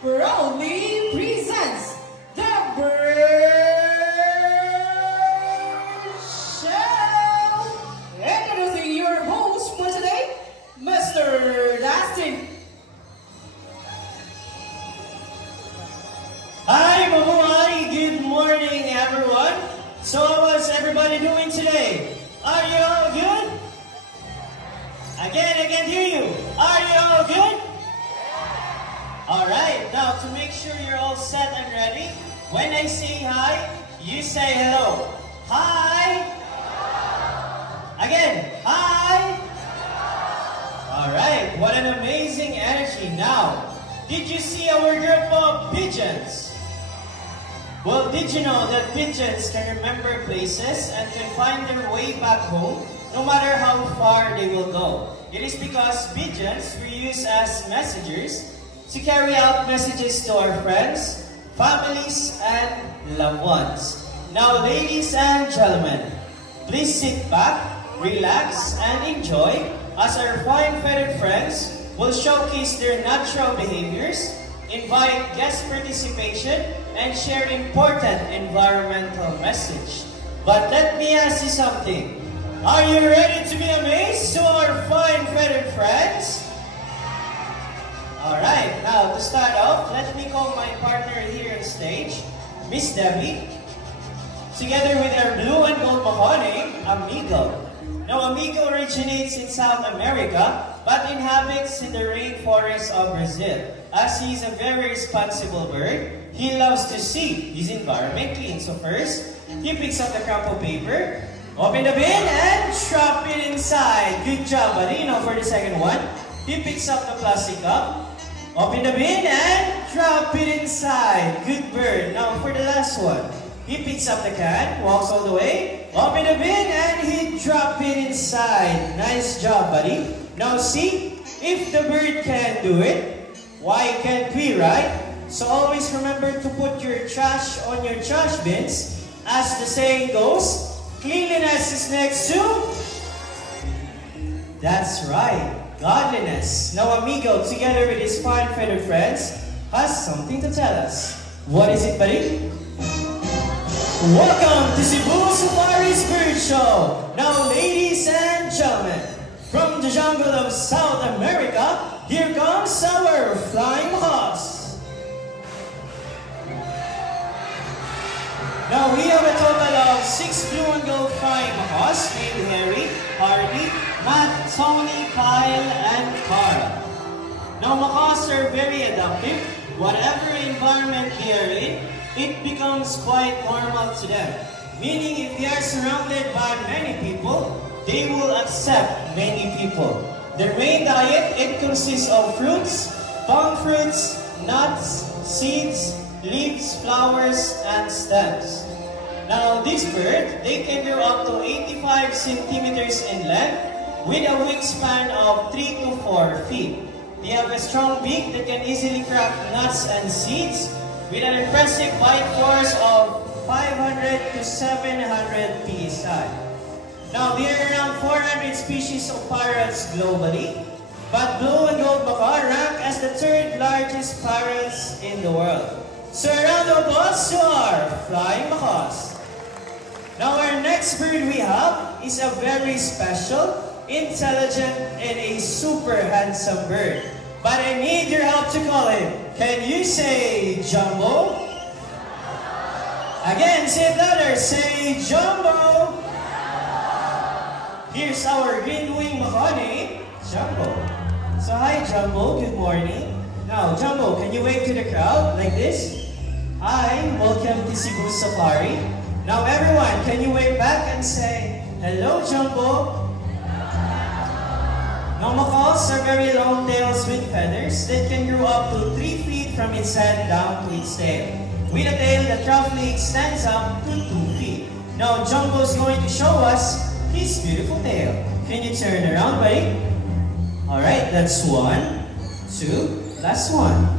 proudly presents the Bird Show. Introducing your host for today, Mr. Dustin. Hi, mabuhay! Good morning, everyone! So, how's everybody doing today? Are you all good? Again, I can't hear you. Are you all good? Alright, now to make sure you're all set and ready, when I say hi, you say hello. Hi! Again, hi! Alright, what an amazing energy. Now, did you see our group of pigeons? Well, did you know that pigeons can remember places and can find their way back home no matter how far they will go? It is because pigeons were used as messengers to carry out messages to our friends, families, and loved ones. Now, ladies and gentlemen, please sit back, relax, and enjoy as our fine-feathered friends will showcase their natural behaviors, invite guest participation, and share important environmental message. But let me ask you something. Are you ready to be amazed to our fine-feathered friends? Alright, now to start off, let me call my partner here on stage, Miss Debbie, together with our blue and gold mahogany, Amigo. Now, Amigo originates in South America, but inhabits in the rainforest of Brazil. As he is a very responsible bird, he loves to see his environment clean. So first, he picks up the crumpled paper, open the bin, and drop it inside. Good job, buddy. Now for the second one, he picks up the plastic cup, open the bin, and drop it inside. Good bird. Now for the last one, he picks up the can, walks all the way, open the bin, and he drop it inside. Nice job, buddy. Now see, if the bird can do it, why can't we, right? So always remember to put your trash on your trash bins. As the saying goes, cleanliness is next to... That's right, godliness. Now Amigo, together with his fine-feathered friends, has something to tell us. What is it, buddy? Welcome to Cebu Safari's Bird Show. Now, ladies and gentlemen, from the jungle of South America, here comes our flying macaws. Now, we have a total of 6 blue and gold flying macaws named Harry, Harvey, Matt, Tony, Kyle, and Cara. Now, macaws are very adaptive. Whatever environment they are in, it becomes quite normal to them. Meaning, if they are surrounded by many people, they will accept many people. Their main diet, it consists of fruits, palm fruits, nuts, seeds, leaves, flowers, and stems. Now, this bird, they can grow up to 85 centimeters in length with a wingspan of 3 to 4 feet. They have a strong beak that can easily crack nuts and seeds with an impressive bite force of 500 to 700 psi. Now, there are around 400 species of parrots globally, but blue and gold macaw rank as the 3rd largest parrots in the world. So, a round of applause to our flying macaws. Now, our next bird we have is a very special, intelligent, and a super handsome bird. But I need your help to call him. Can you say Jumbo? Again, say it louder. Say Jumbo. Here's our green wing mahogany, Jumbo. So hi Jumbo, good morning. Now Jumbo, can you wave to the crowd like this? Hi, welcome to Cebu Safari. Now everyone, can you wave back and say, hello Jumbo? Now macaws are very long tails with feathers that can grow up to 3 feet from its head down to its tail, with a tail that roughly extends up to 2 feet. Now Jumbo is going to show us his beautiful tail. Can you turn around, buddy? Alright, that's 1, 2, last one.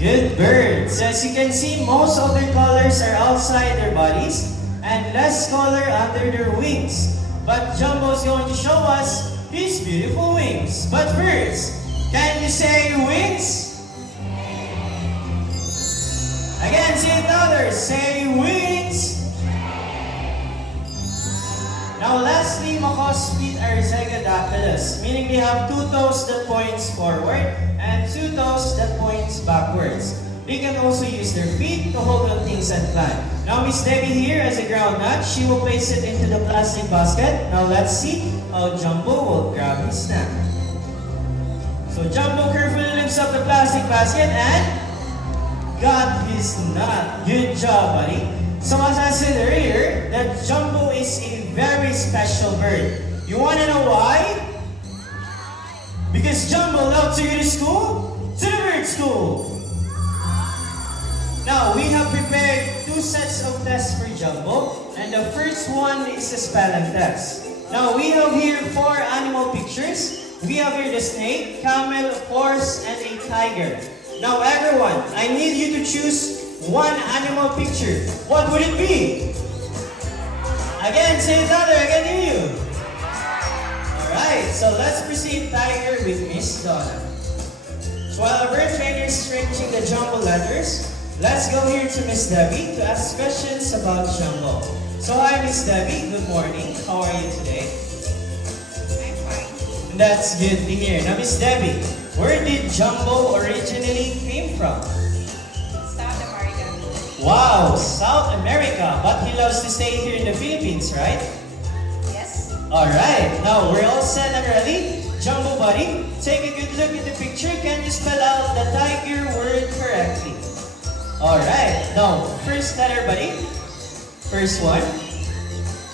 Good birds. As you can see, most of their colors are outside their bodies and less color under their wings. But Jumbo is going to show us his beautiful wings. But first, can you say wings? Again, say it louder. Say wings. Now lastly, Makos feet are zygodactylous, meaning they have two toes that points forward and two toes that points backwards. They can also use their feet to hold on things and climb. Now Miss Debbie here as a ground nut, she will place it into the plastic basket. Now let's see how Jumbo will grab his snack. So Jumbo carefully lifts up the plastic basket and got his nut. Good job, buddy. So as I said earlier, that Jumbo is a very special bird. You want to know why? Because Jumbo loves to go to school, to the bird school. Now, we have prepared two sets of tests for Jumbo, and the first one is a spelling test. Now, we have here 4 animal pictures. We have here the snake, camel, horse, and a tiger. Now, everyone, I need you to choose one animal picture. What would it be? Again, say it louder, I can hear you. Alright, so let's proceed tiger with Miss Donna. So while our bird trainer is arranging the Jumbo letters, let's go here to Miss Debbie to ask questions about Jumbo. So hi Miss Debbie, good morning. How are you today? I'm fine. That's good to hear. Now Miss Debbie, where did Jumbo originally came from? South America. Wow, South America. But he loves to stay here in the Philippines, right? Yes. Alright, now we're all set and ready. Jumbo buddy, take a good look at the picture. Can you spell out the tiger word correctly? Alright, now, first letter, buddy. First one.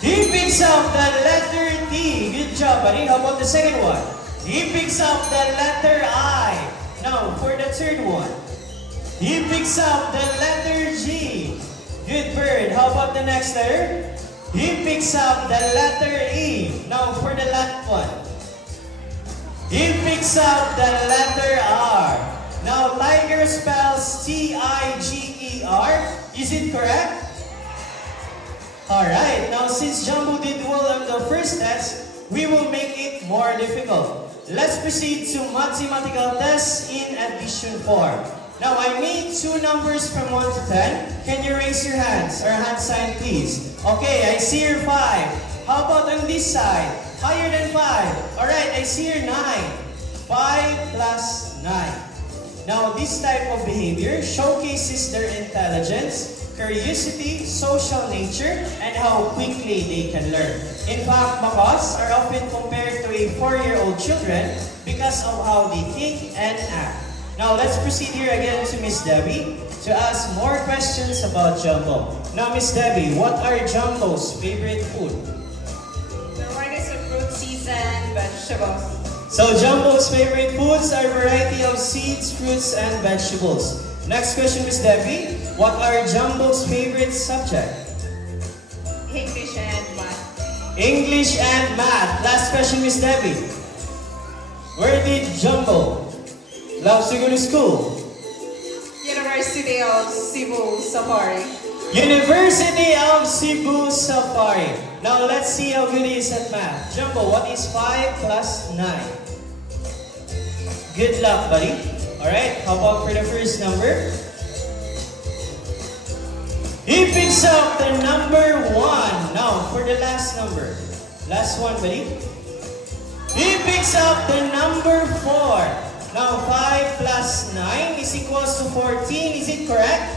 He picks up the letter T. Good job, buddy. How about the second one? He picks up the letter I. Now, for the third one. He picks up the letter G. Good bird. How about the next letter? He picks up the letter E. Now, for the last one. He picks up the letter R. Now, tiger spells T-I-G-E-R. Is it correct? Alright, now since Jumbo did well on the first test, we will make it more difficult. Let's proceed to mathematical test in addition form. Now, I need 2 numbers from 1 to 10. Can you raise your hands or hand sign, please? Okay, I see your 5. How about on this side? Higher than 5. Alright, I see your 9. 5 plus 9. Now, this type of behavior showcases their intelligence, curiosity, social nature, and how quickly they can learn. In fact, macaws are often compared to a 4-year-old children because of how they think and act. Now, let's proceed here again to Miss Debbie to ask more questions about Jumbo. Now, Miss Debbie, what are Jumbo's favorite food? Varieties of fruit, seeds, and vegetables. So Jumbo's favorite foods are a variety of seeds, fruits, and vegetables. Next question, Miss Debbie. What are Jumbo's favorite subject? English and math. English and math. Last question, Miss Debbie. Where did Jumbo love to go to school? University of Cebu Safari. University of Cebu Safari. Now let's see how good he is at math. Jumbo, what is 5 plus 9? Good luck, buddy. Alright, how about for the first number? He picks up the number 1. Now, for the last number. Last one, buddy. He picks up the number 4. Now, 5 plus 9 is equals to 14. Is it correct?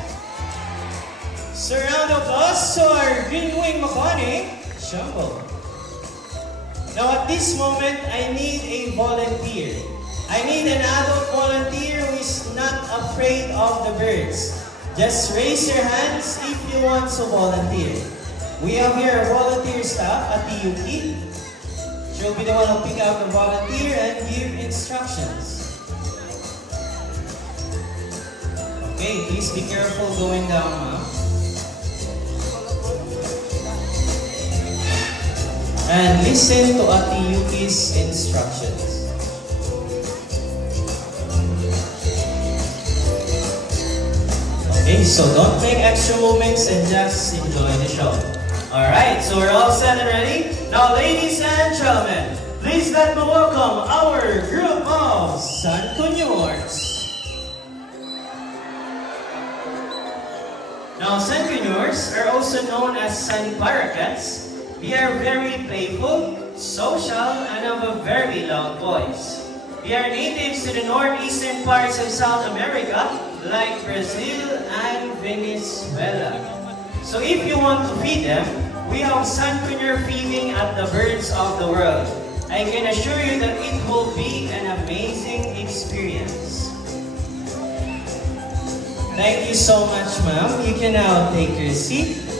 So, round of applause to our green wing Makani, Jumbo. Now, at this moment, I need a volunteer. I need an adult volunteer who is not afraid of the birds. Just raise your hands if you want to volunteer. We have here a volunteer staff at the Yuki. She'll be the one who pick out the volunteer and give instructions. Okay, please be careful going down, ma'am. And listen to Ate Yuki's instructions. Okay, so don't make extra movements and just enjoy the show. Alright, so we're all set and ready? Now, ladies and gentlemen, please let me welcome our group of San Cunyors. Now, Sancuneers are also known as Sun Parakeets. They are very playful, social, and have a very loud voice. They are natives to the northeastern parts of South America, like Brazil and Venezuela. So if you want to feed them, we have Suncuneur feeding at the Birds of the World. I can assure you that it will be an amazing experience. Thank you so much, ma'am. You can now take your seat.